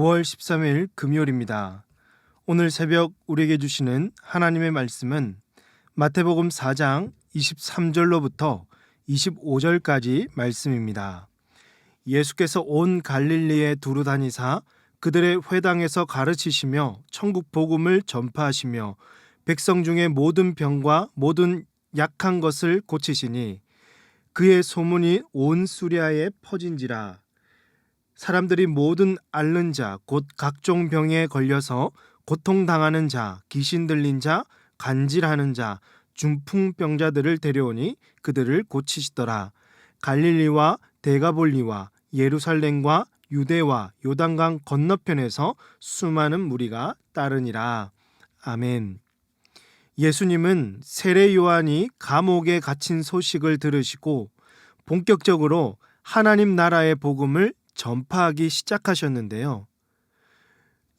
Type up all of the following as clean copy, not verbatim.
5월 13일 금요일입니다. 오늘 새벽 우리에게 주시는 하나님의 말씀은 마태복음 4장 23절로부터 25절까지 말씀입니다. 예수께서 온 갈릴리에 두루 다니사 그들의 회당에서 가르치시며 천국 복음을 전파하시며 백성 중에 모든 병과 모든 약한 것을 고치시니 그의 소문이 온 수리아에 퍼진지라. 사람들이 모든 앓는 자 곧 각종 병에 걸려서 고통당하는 자, 귀신 들린 자, 간질하는 자, 중풍병자들을 데려오니 그들을 고치시더라. 갈릴리와 데가볼리와 예루살렘과 유대와 요단강 건너편에서 수많은 무리가 따르니라. 아멘. 예수님은 세례 요한이 감옥에 갇힌 소식을 들으시고 본격적으로 하나님 나라의 복음을 전파하기 시작하셨는데요.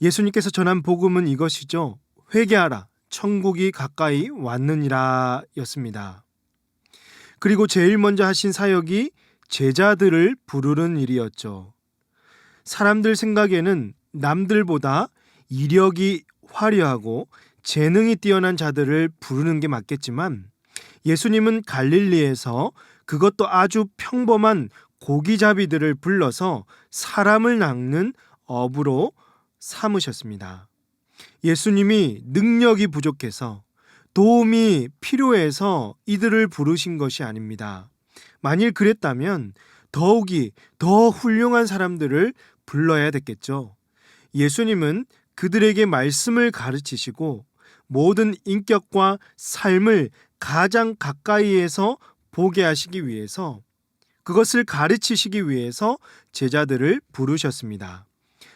예수님께서 전한 복음은 이것이죠. 회개하라, 천국이 가까이 왔느니라 였습니다. 그리고 제일 먼저 하신 사역이 제자들을 부르는 일이었죠. 사람들 생각에는 남들보다 이력이 화려하고 재능이 뛰어난 자들을 부르는 게 맞겠지만 예수님은 갈릴리에서 그것도 아주 평범한 고기잡이들을 불러서 사람을 낚는 어부로 삼으셨습니다. 예수님이 능력이 부족해서 도움이 필요해서 이들을 부르신 것이 아닙니다. 만일 그랬다면 더욱이 더 훌륭한 사람들을 불러야 됐겠죠. 예수님은 그들에게 말씀을 가르치시고 모든 인격과 삶을 가장 가까이에서 보게 하시기 위해서 그것을 가르치시기 위해서 제자들을 부르셨습니다.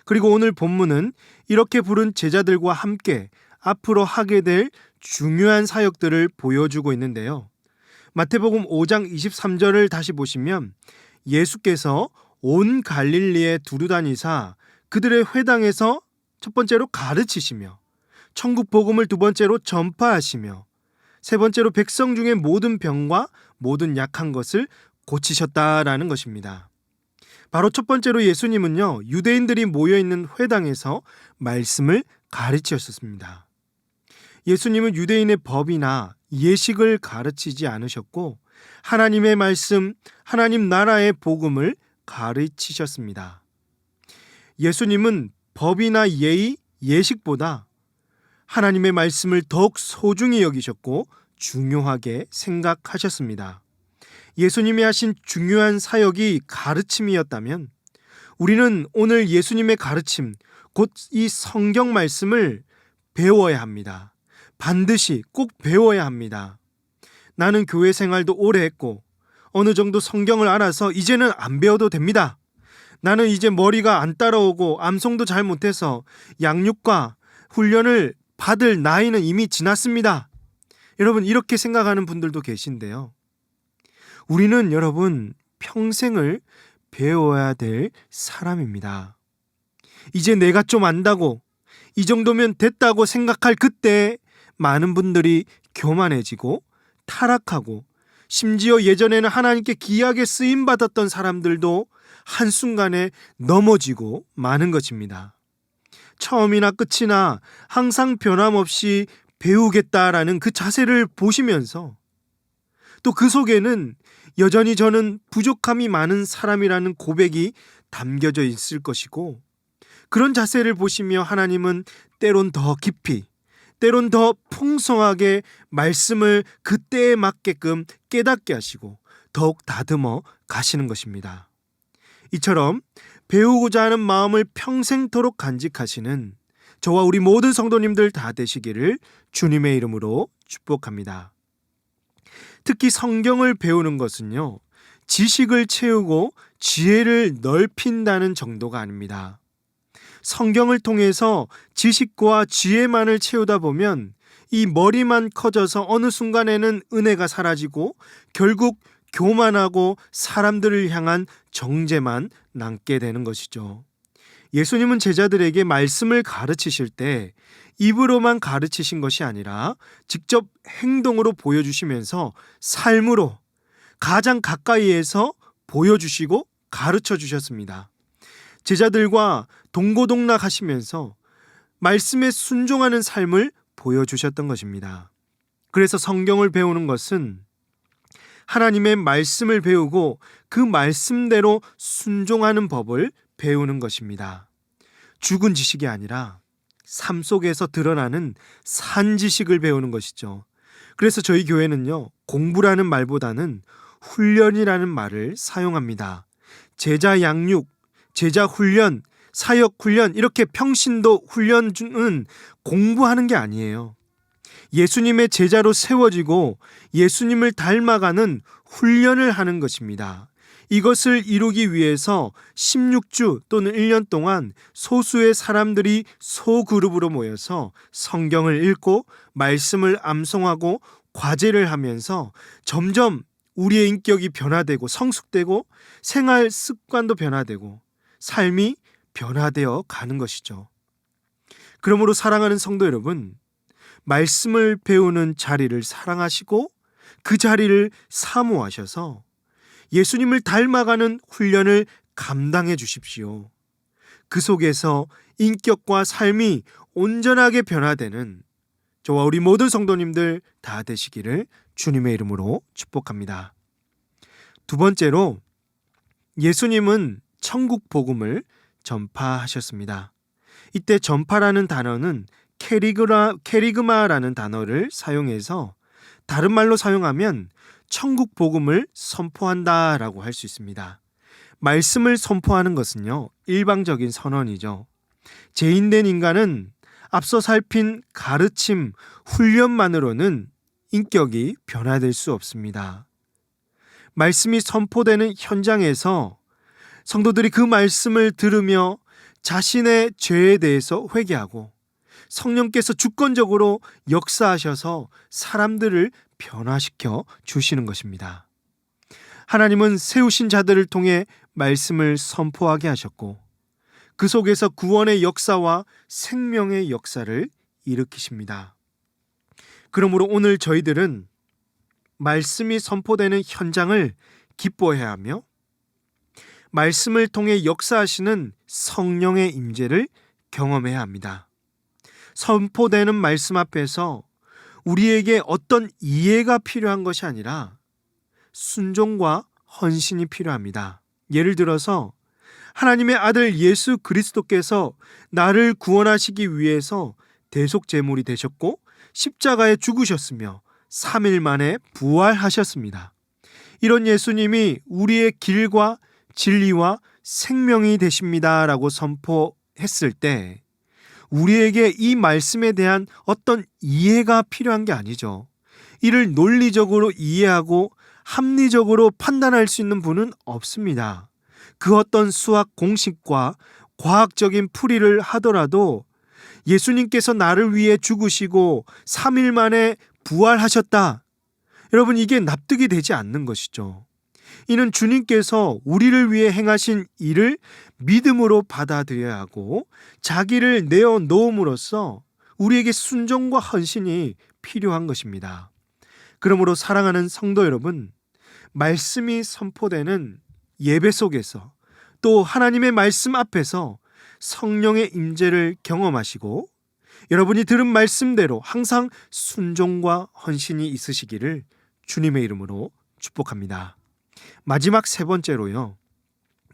그리고 오늘 본문은 이렇게 부른 제자들과 함께 앞으로 하게 될 중요한 사역들을 보여주고 있는데요. 마태복음 5장 23절을 다시 보시면 예수께서 온 갈릴리에 두루 다니사 그들의 회당에서 첫 번째로 가르치시며 천국 복음을 두 번째로 전파하시며 세 번째로 백성 중에 모든 병과 모든 약한 것을 고치셨다라는 것입니다. 바로 첫 번째로 예수님은요, 유대인들이 모여있는 회당에서 말씀을 가르치셨습니다. 예수님은 유대인의 법이나 예식을 가르치지 않으셨고 하나님의 말씀, 하나님 나라의 복음을 가르치셨습니다. 예수님은 법이나 예의, 예식보다 하나님의 말씀을 더욱 소중히 여기셨고 중요하게 생각하셨습니다. 예수님이 하신 중요한 사역이 가르침이었다면 우리는 오늘 예수님의 가르침, 곧 이 성경 말씀을 배워야 합니다. 반드시 꼭 배워야 합니다. 나는 교회 생활도 오래 했고 어느 정도 성경을 알아서 이제는 안 배워도 됩니다. 나는 이제 머리가 안 따라오고 암송도 잘 못해서 양육과 훈련을 받을 나이는 이미 지났습니다. 여러분, 이렇게 생각하는 분들도 계신데요. 우리는 여러분 평생을 배워야 될 사람입니다. 이제 내가 좀 안다고 이 정도면 됐다고 생각할 그때 많은 분들이 교만해지고 타락하고 심지어 예전에는 하나님께 귀하게 쓰임받았던 사람들도 한순간에 넘어지고 마는 것입니다. 처음이나 끝이나 항상 변함없이 배우겠다라는 그 자세를 보시면서 또 그 속에는 여전히 저는 부족함이 많은 사람이라는 고백이 담겨져 있을 것이고 그런 자세를 보시며 하나님은 때론 더 깊이, 때론 더 풍성하게 말씀을 그때에 맞게끔 깨닫게 하시고 더욱 다듬어 가시는 것입니다. 이처럼 배우고자 하는 마음을 평생토록 간직하시는 저와 우리 모든 성도님들 다 되시기를 주님의 이름으로 축복합니다. 특히 성경을 배우는 것은요, 지식을 채우고 지혜를 넓힌다는 정도가 아닙니다. 성경을 통해서 지식과 지혜만을 채우다 보면 이 머리만 커져서 어느 순간에는 은혜가 사라지고 결국 교만하고 사람들을 향한 정죄만 남게 되는 것이죠. 예수님은 제자들에게 말씀을 가르치실 때 입으로만 가르치신 것이 아니라 직접 행동으로 보여주시면서 삶으로 가장 가까이에서 보여주시고 가르쳐 주셨습니다. 제자들과 동고동락하시면서 말씀에 순종하는 삶을 보여주셨던 것입니다. 그래서 성경을 배우는 것은 하나님의 말씀을 배우고 그 말씀대로 순종하는 법을 배우는 것입니다. 죽은 지식이 아니라 삶 속에서 드러나는 산 지식을 배우는 것이죠. 그래서 저희 교회는요, 공부라는 말보다는 훈련이라는 말을 사용합니다. 제자 양육, 제자 훈련, 사역 훈련, 이렇게 평신도 훈련은 공부하는 게 아니에요. 예수님의 제자로 세워지고 예수님을 닮아가는 훈련을 하는 것입니다. 이것을 이루기 위해서 16주 또는 1년 동안 소수의 사람들이 소그룹으로 모여서 성경을 읽고 말씀을 암송하고 과제를 하면서 점점 우리의 인격이 변화되고 성숙되고 생활 습관도 변화되고 삶이 변화되어 가는 것이죠. 그러므로 사랑하는 성도 여러분, 말씀을 배우는 자리를 사랑하시고 그 자리를 사모하셔서 예수님을 닮아가는 훈련을 감당해 주십시오. 그 속에서 인격과 삶이 온전하게 변화되는 저와 우리 모든 성도님들 다 되시기를 주님의 이름으로 축복합니다. 두 번째로, 예수님은 천국 복음을 전파하셨습니다. 이때 전파라는 단어는 케리그마라는 단어를 사용해서 다른 말로 사용하면 천국 복음을 선포한다라고 할 수 있습니다. 말씀을 선포하는 것은요, 일방적인 선언이죠. 죄인된 인간은 앞서 살핀 가르침, 훈련만으로는 인격이 변화될 수 없습니다. 말씀이 선포되는 현장에서 성도들이 그 말씀을 들으며 자신의 죄에 대해서 회개하고 성령께서 주권적으로 역사하셔서 사람들을 변화시켜 주시는 것입니다. 하나님은 세우신 자들을 통해 말씀을 선포하게 하셨고 그 속에서 구원의 역사와 생명의 역사를 일으키십니다. 그러므로 오늘 저희들은 말씀이 선포되는 현장을 기뻐해야 하며 말씀을 통해 역사하시는 성령의 임재를 경험해야 합니다. 선포되는 말씀 앞에서 우리에게 어떤 이해가 필요한 것이 아니라 순종과 헌신이 필요합니다. 예를 들어서 하나님의 아들 예수 그리스도께서 나를 구원하시기 위해서 대속제물이 되셨고 십자가에 죽으셨으며 3일 만에 부활하셨습니다. 이런 예수님이 우리의 길과 진리와 생명이 되십니다라고 선포했을 때 우리에게 이 말씀에 대한 어떤 이해가 필요한 게 아니죠. 이를 논리적으로 이해하고 합리적으로 판단할 수 있는 분은 없습니다. 그 어떤 수학 공식과 과학적인 풀이를 하더라도 예수님께서 나를 위해 죽으시고 3일 만에 부활하셨다. 여러분, 이게 납득이 되지 않는 것이죠. 이는 주님께서 우리를 위해 행하신 일을 믿음으로 받아들여야 하고 자기를 내어 놓음으로써 우리에게 순종과 헌신이 필요한 것입니다. 그러므로 사랑하는 성도 여러분, 말씀이 선포되는 예배 속에서 또 하나님의 말씀 앞에서 성령의 임재를 경험하시고 여러분이 들은 말씀대로 항상 순종과 헌신이 있으시기를 주님의 이름으로 축복합니다. 마지막 세 번째로요,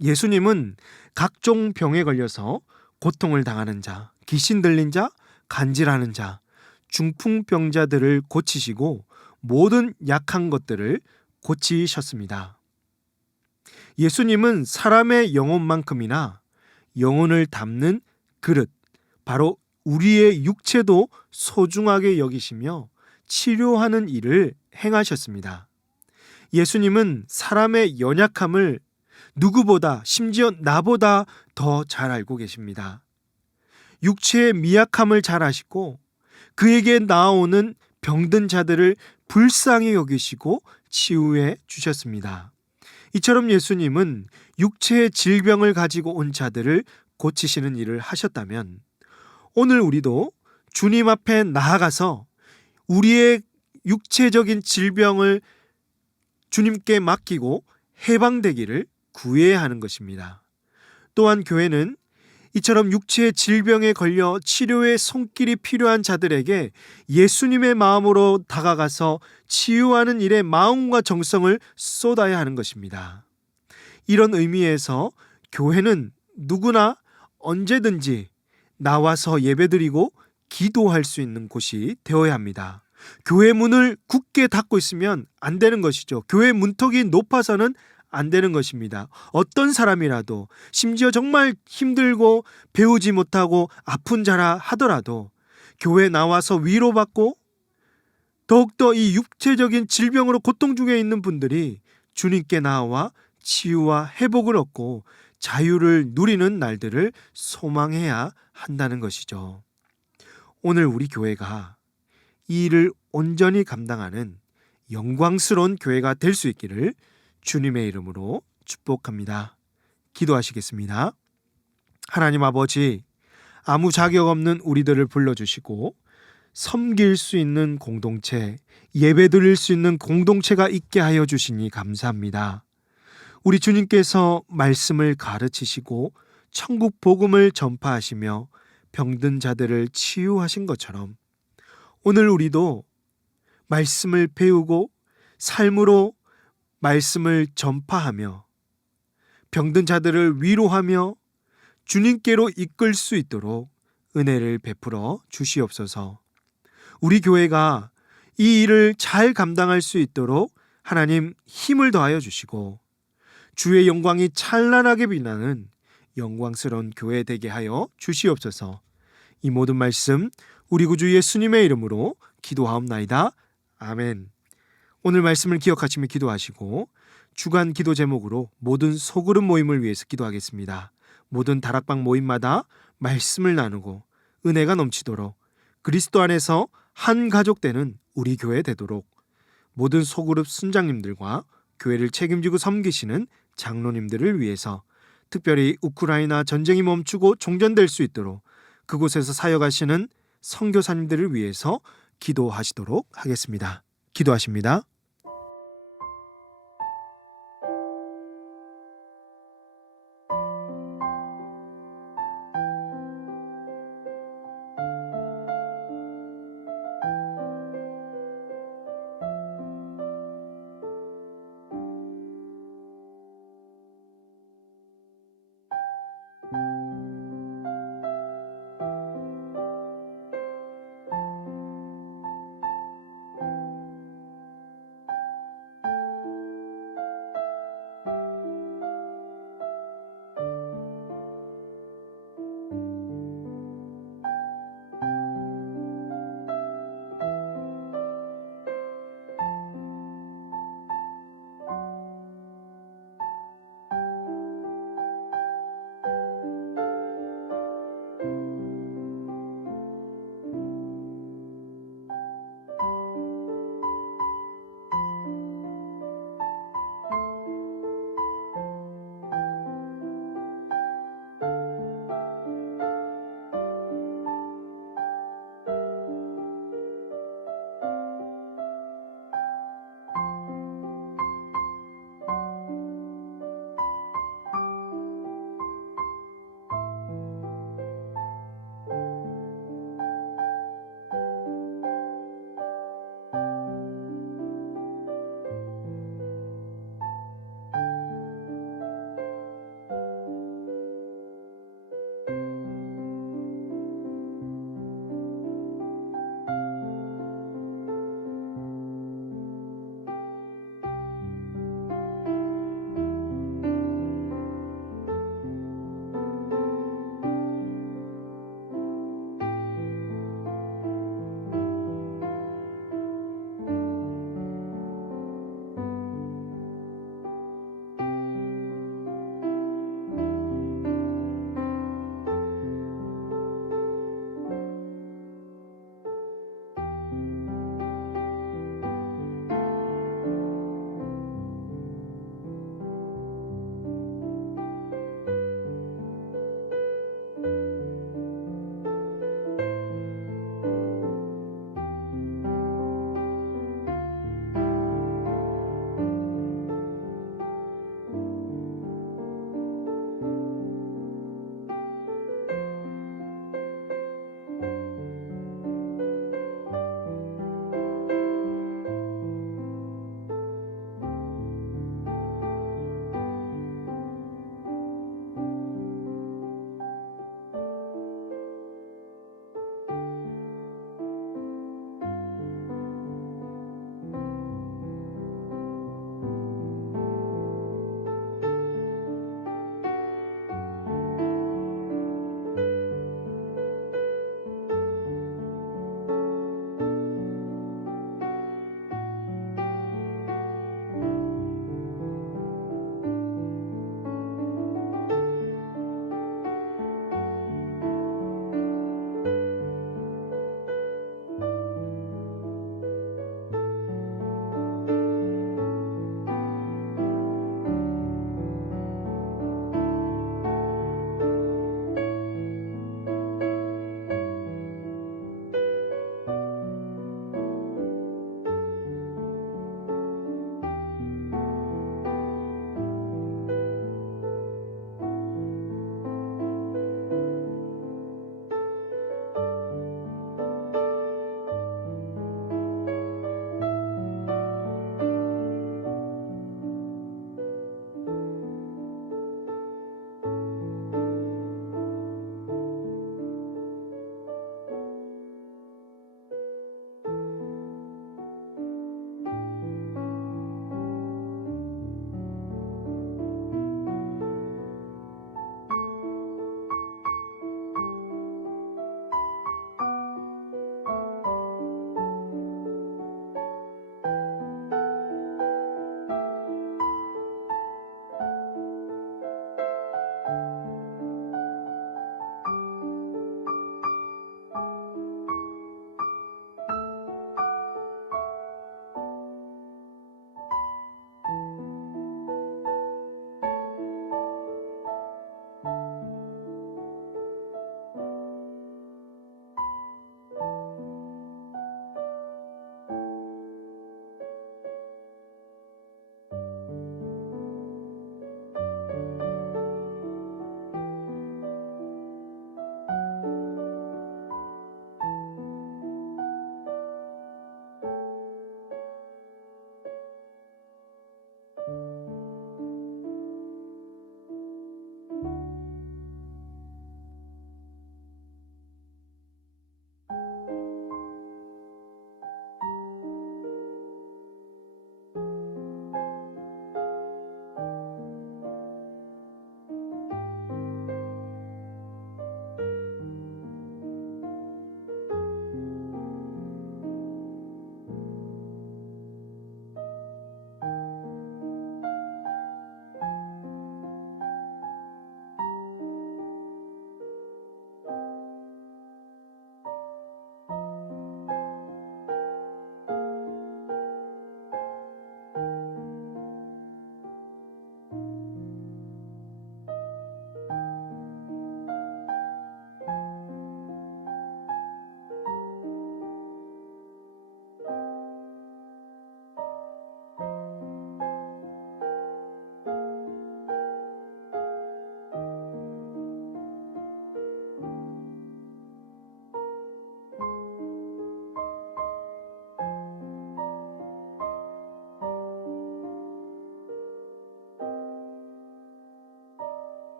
예수님은 각종 병에 걸려서 고통을 당하는 자, 귀신 들린 자, 간질하는 자, 중풍병자들을 고치시고 모든 약한 것들을 고치셨습니다. 예수님은 사람의 영혼만큼이나 영혼을 담는 그릇, 바로 우리의 육체도 소중하게 여기시며 치료하는 일을 행하셨습니다. 예수님은 사람의 연약함을 누구보다, 심지어 나보다 더 잘 알고 계십니다. 육체의 미약함을 잘 아시고 그에게 나아오는 병든 자들을 불쌍히 여기시고 치유해 주셨습니다. 이처럼 예수님은 육체의 질병을 가지고 온 자들을 고치시는 일을 하셨다면 오늘 우리도 주님 앞에 나아가서 우리의 육체적인 질병을 주님께 맡기고 해방되기를 구해야 하는 것입니다. 또한 교회는 이처럼 육체의 질병에 걸려 치료의 손길이 필요한 자들에게 예수님의 마음으로 다가가서 치유하는 일에 마음과 정성을 쏟아야 하는 것입니다. 이런 의미에서 교회는 누구나 언제든지 나와서 예배드리고 기도할 수 있는 곳이 되어야 합니다. 교회 문을 굳게 닫고 있으면 안 되는 것이죠. 교회 문턱이 높아서는 안 되는 것입니다. 어떤 사람이라도 심지어 정말 힘들고 배우지 못하고 아픈 자라 하더라도 교회에 나와서 위로받고 더욱더 이 육체적인 질병으로 고통 중에 있는 분들이 주님께 나와 치유와 회복을 얻고 자유를 누리는 날들을 소망해야 한다는 것이죠. 오늘 우리 교회가 이 일을 온전히 감당하는 영광스러운 교회가 될 수 있기를 주님의 이름으로 축복합니다. 기도하시겠습니다. 하나님 아버지, 아무 자격 없는 우리들을 불러주시고 섬길 수 있는 공동체, 예배드릴 수 있는 공동체가 있게 하여 주시니 감사합니다. 우리 주님께서 말씀을 가르치시고 천국 복음을 전파하시며 병든 자들을 치유하신 것처럼 오늘 우리도 말씀을 배우고 삶으로 말씀을 전파하며 병든 자들을 위로하며 주님께로 이끌 수 있도록 은혜를 베풀어 주시옵소서. 우리 교회가 이 일을 잘 감당할 수 있도록 하나님 힘을 더하여 주시고 주의 영광이 찬란하게 빛나는 영광스러운 교회 되게 하여 주시옵소서. 이 모든 말씀 우리 구주 예수님의 이름으로 기도하옵나이다. 아멘. 오늘 말씀을 기억하시며 기도하시고 주간 기도 제목으로 모든 소그룹 모임을 위해서 기도하겠습니다. 모든 다락방 모임마다 말씀을 나누고 은혜가 넘치도록 그리스도 안에서 한 가족 되는 우리 교회 되도록 모든 소그룹 순장님들과 교회를 책임지고 섬기시는 장로님들을 위해서 특별히 우크라이나 전쟁이 멈추고 종전될 수 있도록 그곳에서 사역하시는 선교사님들을 위해서 기도하시도록 하겠습니다. 기도하십니다.